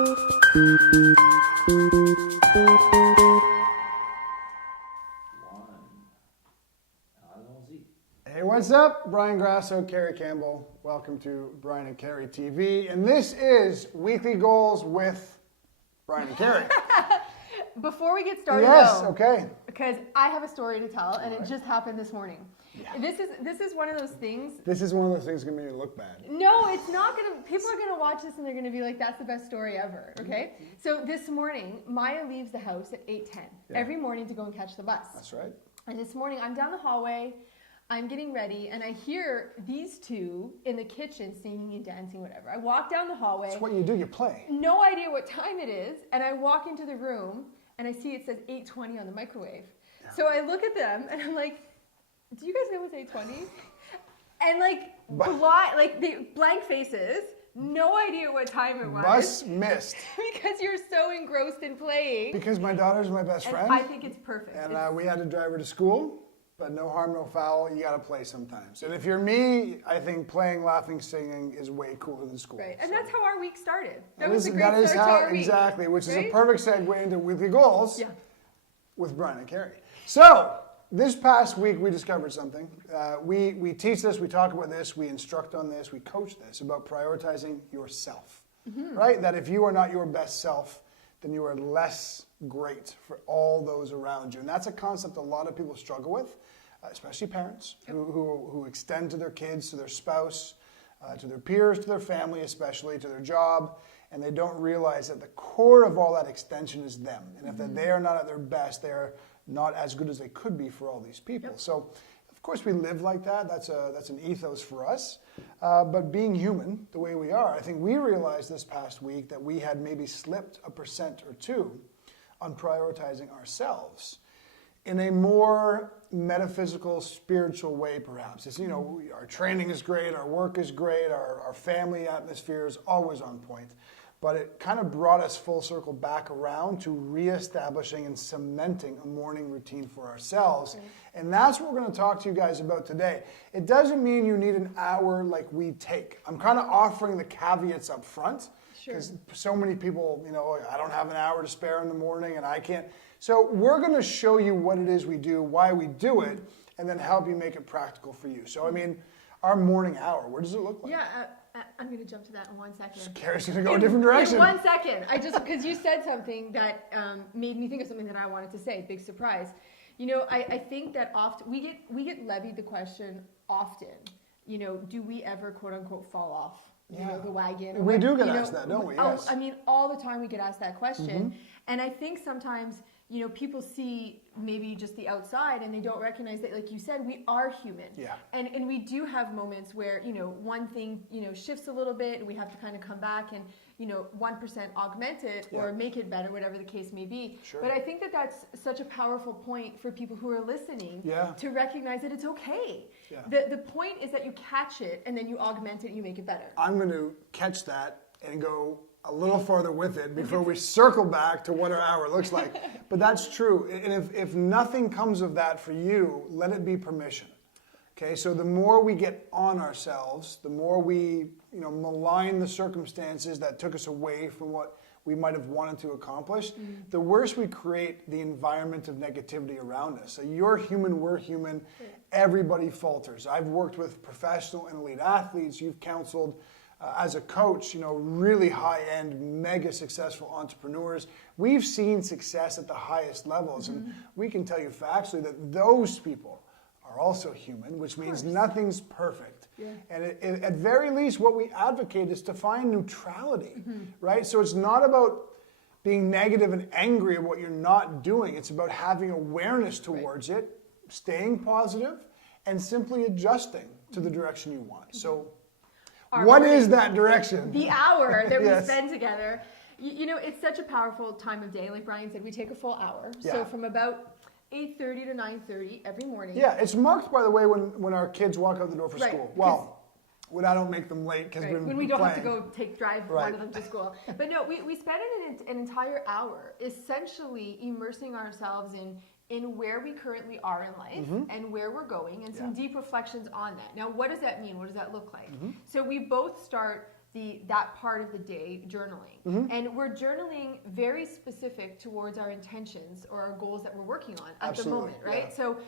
Hey, what's up? Brian Grasso, Carrie Campbell. Welcome to Brian and Carrie TV. And this is Weekly Goals with Brian and Carrie. Before we get started, okay. Because I have a story to tell, and it just happened this morning. Yeah. This is one of those things. This is one of those things that's gonna make me look bad. No, it's not gonna. People are gonna watch this and they're gonna be like, "That's the best story ever." Okay. Mm-hmm. So this morning, Maya leaves the house at 8:10 every morning to go and catch the bus. That's right. And this morning, I'm down the hallway. I'm getting ready, and I hear these two in the kitchen singing and dancing, whatever. I walk down the hallway. That's what you do. You play. No idea what time it is, and I walk into the room, and I see it says 8:20 on the microwave. Yeah. So I look at them, and I'm like, "Do you guys know it's 8:20?" And the blank faces, no idea what time it was. Bus missed. Because you're so engrossed in playing. Because my daughter's my best friend. I think it's perfect. And we had to drive her to school. But no harm, no foul. You got to play sometimes. And if you're me, I think playing, laughing, singing is way cooler than school. Right, and that's how our week started. That is how exactly, which is a perfect segue into Weekly Goals with Brian and Carrie. So this past week we discovered something. We teach this, we talk about this, we instruct on this, we coach this about prioritizing yourself. Mm-hmm. Right? That if you are not your best self, then you are less great for all those around you. And that's a concept a lot of people struggle with, especially parents who extend to their kids, to their spouse, to their peers, to their family especially, to their job, and they don't realize that the core of all that extension is them. And if they are not at their best, they are not as good as they could be for all these people. Yep. So, of course, we live like that. That's an ethos for us. But being human, the way we are, I think we realized this past week that we had maybe slipped 1% or 2% on prioritizing ourselves in a more metaphysical, spiritual way, perhaps. It's, our training is great, our work is great, our family atmosphere is always on point. But it kind of brought us full circle back around to reestablishing and cementing a morning routine for ourselves. Okay. And that's what we're going to talk to you guys about today. It doesn't mean you need an hour like we take. I'm kind of offering the caveats up front. Because so many people, I don't have an hour to spare in the morning and I can't. So we're going to show you what it is we do, why we do it, and then help you make it practical for you. So, our morning hour, what does it look like? Yeah, I'm going to jump to that in 1 second. Carrie's going to go a different direction. In 1 second. Because you said something that made me think of something that I wanted to say. Big surprise. I think that often, we get levied the question often, do we ever, quote unquote, fall off? The wagon. We do get asked that, don't we? Yes. All the time we get asked that question. Mm-hmm. And I think sometimes, people see maybe just the outside and they don't recognize that, like you said, we are human. Yeah. And we do have moments where, one thing, shifts a little bit and we have to kind of come back and, 1% augment it or make it better, whatever the case may be. Sure. But I think that that's such a powerful point for people who are listening to recognize that it's okay. Yeah. The point is that you catch it and then you augment it and you make it better. I'm going to catch that and go a little farther with it before we circle back to what our hour looks like. But that's true. And if nothing comes of that for you, let it be permission. Okay, so the more we get on ourselves, the more we malign the circumstances that took us away from what we might have wanted to accomplish, the worse we create the environment of negativity around us. So you're human, we're human, everybody falters. I've worked with professional and elite athletes, you've counseled as a coach, really high-end, mega successful entrepreneurs. We've seen success at the highest levels, and we can tell you factually that those people are also human, which means nothing's perfect. Yeah. And at very least, what we advocate is to find neutrality, right? So it's not about being negative and angry at what you're not doing. It's about having awareness towards it, staying positive, and simply adjusting to the direction you want. So what is that direction? The hour that we spend together. It's such a powerful time of day. Like Brian said, we take a full hour. Yeah. So from about 8:30 to 9:30 every morning. Yeah, it's marked, by the way, when our kids walk out the door for school. Well, when I don't make them late because when we don't have to go drive one of them to school. But no, we spend an entire hour essentially immersing ourselves in where we currently are in life and where we're going and some deep reflections on that. Now, what does that mean? What does that look like? So we both start that part of the day journaling. And we're journaling very specific towards our intentions or our goals that we're working on at the moment, right? Yeah. So,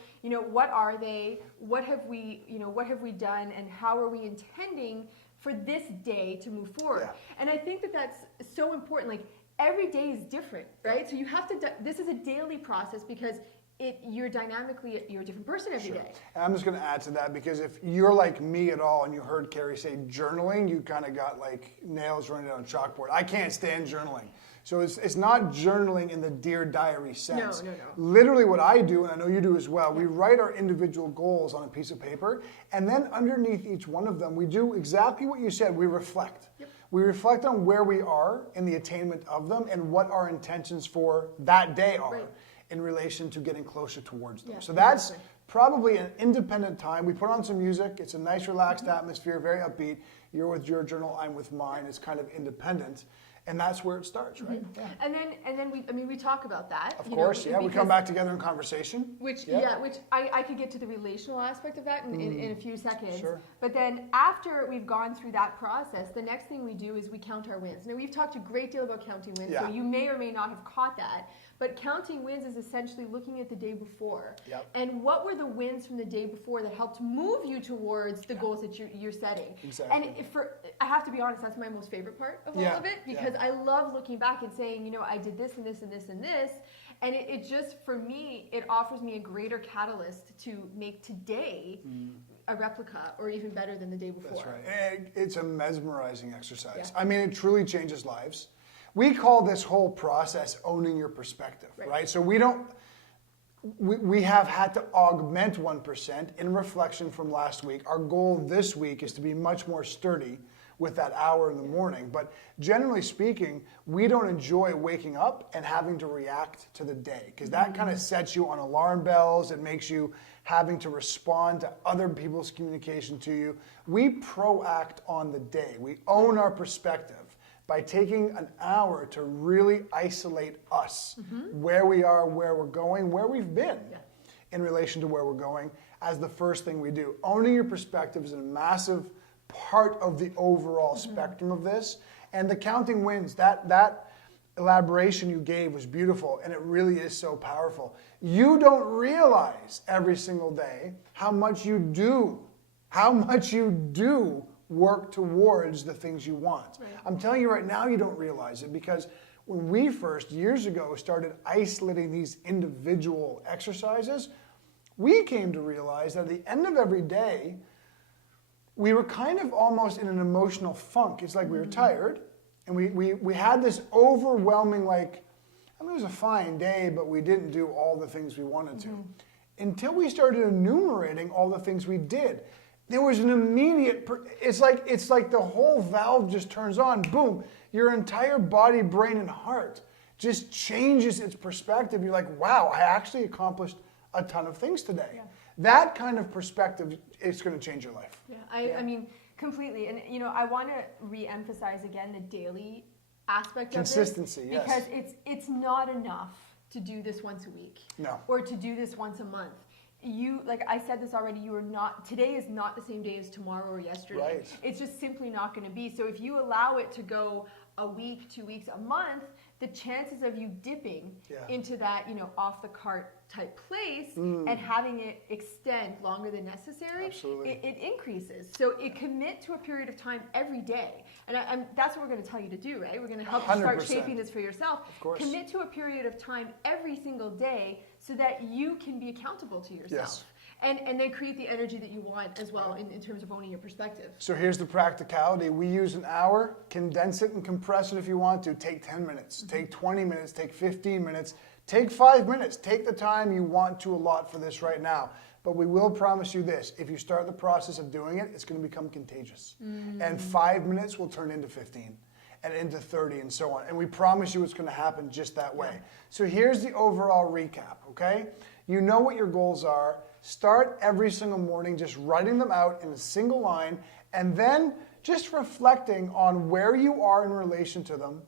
what are they? What have we done, and how are we intending for this day to move forward? Yeah. And I think that that's so important. Like, every day is different, right? So you have to, this is a daily process because you're a different person every day. And I'm just going to add to that, because if you're like me at all and you heard Carrie say journaling, you kind of got like nails running down a chalkboard. I can't stand journaling. So it's not journaling in the Dear Diary sense. No. Literally what I do, and I know you do as well, we write our individual goals on a piece of paper, and then underneath each one of them, we do exactly what you said, we reflect. Yep. We reflect on where we are in the attainment of them and what our intentions for that day are. Right. In relation to getting closer towards them. Yeah, So that's exactly. probably an independent time. We put on some music. It's a nice, relaxed atmosphere, very upbeat. You're with your journal, I'm with mine. It's kind of independent. And that's where it starts, right? Yeah. And then we talk about that. Of course, we come back together in conversation. Which I could get to the relational aspect of that in a few seconds. Sure. But then after we've gone through that process, the next thing we do is we count our wins. Now, we've talked a great deal about counting wins, so you may or may not have caught that. But counting wins is essentially looking at the day before. Yep. And what were the wins from the day before that helped move you towards the goals that you're setting. Exactly. And I have to be honest, that's my most favorite part of all of it, because I love looking back and saying, I did this and this and this and this. And it just, for me, it offers me a greater catalyst to make today a replica or even better than the day before. That's right. And it's a mesmerizing exercise. Yeah. I mean, it truly changes lives. We call this whole process owning your perspective, right? So we have had to augment 1% in reflection from last week. Our goal this week is to be much more sturdy with that hour in the morning. But generally speaking, we don't enjoy waking up and having to react to the day, because that kind of sets you on alarm bells. It makes you having to respond to other people's communication to you. We proact on the day. We own our perspective by taking an hour to really isolate us, where we are, where we're going, where we've been in relation to where we're going, as the first thing we do. Owning your perspective is a massive part of the overall spectrum of this. And the counting wins, that elaboration you gave was beautiful, and it really is so powerful. You don't realize every single day how much you do work towards the things you want. Right. I'm telling you right now, you don't realize it, because when we first, years ago, started isolating these individual exercises, we came to realize that at the end of every day, we were kind of almost in an emotional funk. It's like we were tired, and we had this overwhelming, like, I mean, it was a fine day, but we didn't do all the things we wanted to. Until we started enumerating all the things we did. There was an immediate, it's like the whole valve just turns on, boom. Your entire body, brain, and heart just changes its perspective. You're like, wow, I actually accomplished a ton of things today. Yeah. That kind of perspective is going to change your life. Yeah, I mean, completely. And, I want to re-emphasize again the daily aspect Consistency, of this. Because it's not enough to do this once a week. No. Or to do this once a month. Like I said this already, today is not the same day as tomorrow or yesterday. Right. It's just simply not going to be. So if you allow it to go a week, 2 weeks, a month, the chances of you dipping into that, off the cart type place and having it extend longer than necessary, it increases. So commit to a period of time every day. And that's what we're going to tell you to do, right? We're going to help you start shaping this for yourself. Of course. Commit to a period of time every single day so that you can be accountable to yourself. Yes. And then create the energy that you want as well in terms of owning your perspective. So here's the practicality. We use an hour, condense it and compress it if you want to. Take 10 minutes, take 20 minutes, take 15 minutes, take 5 minutes. Take the time you want to allot for this right now. But we will promise you this. If you start the process of doing it, it's going to become contagious. And 5 minutes will turn into 15 and into 30 and so on. And we promise you it's going to happen just that way. So here's the overall recap, okay? You know what your goals are. Start every single morning just writing them out in a single line, and then just reflecting on where you are in relation to them,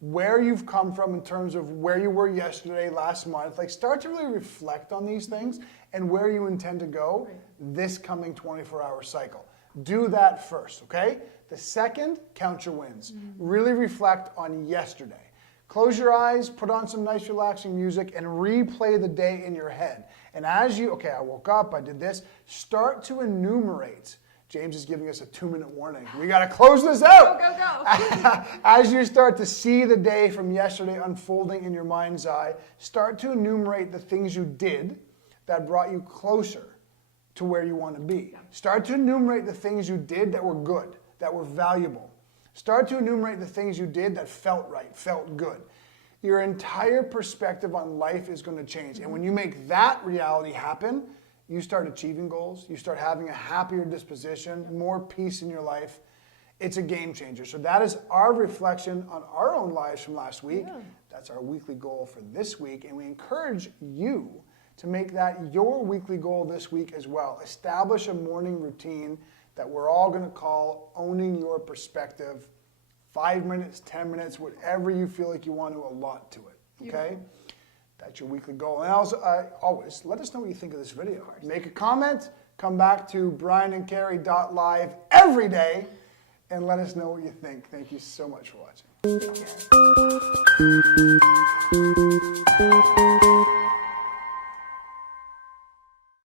where you've come from in terms of where you were yesterday, last month. Like, start to really reflect on these things and where you intend to go this coming 24-hour cycle. Do that first, okay? The second, count your wins. Really reflect on yesterday. Close your eyes, put on some nice relaxing music, and replay the day in your head. And as you, okay, I woke up, I did this, start to enumerate. James is giving us a 2-minute warning. We got to close this out. Go, go, go. As you start to see the day from yesterday unfolding in your mind's eye, start to enumerate the things you did that brought you closer to where you want to be. Start to enumerate the things you did that were good, that were valuable. Start to enumerate the things you did that felt right, felt good. Your entire perspective on life is going to change. And when you make that reality happen, you start achieving goals, you start having a happier disposition, more peace in your life. It's a game changer. So that is our reflection on our own lives from last week. Yeah. That's our weekly goal for this week. And we encourage you to make that your weekly goal this week as well. Establish a morning routine that we're all going to call owning your perspective. 5 minutes, 10 minutes, whatever you feel like you want to allot to it. Okay? Yeah. That's your weekly goal. And also, always, let us know what you think of this video. Make a comment, come back to brianandcarrie.live every day, and let us know what you think. Thank you so much for watching.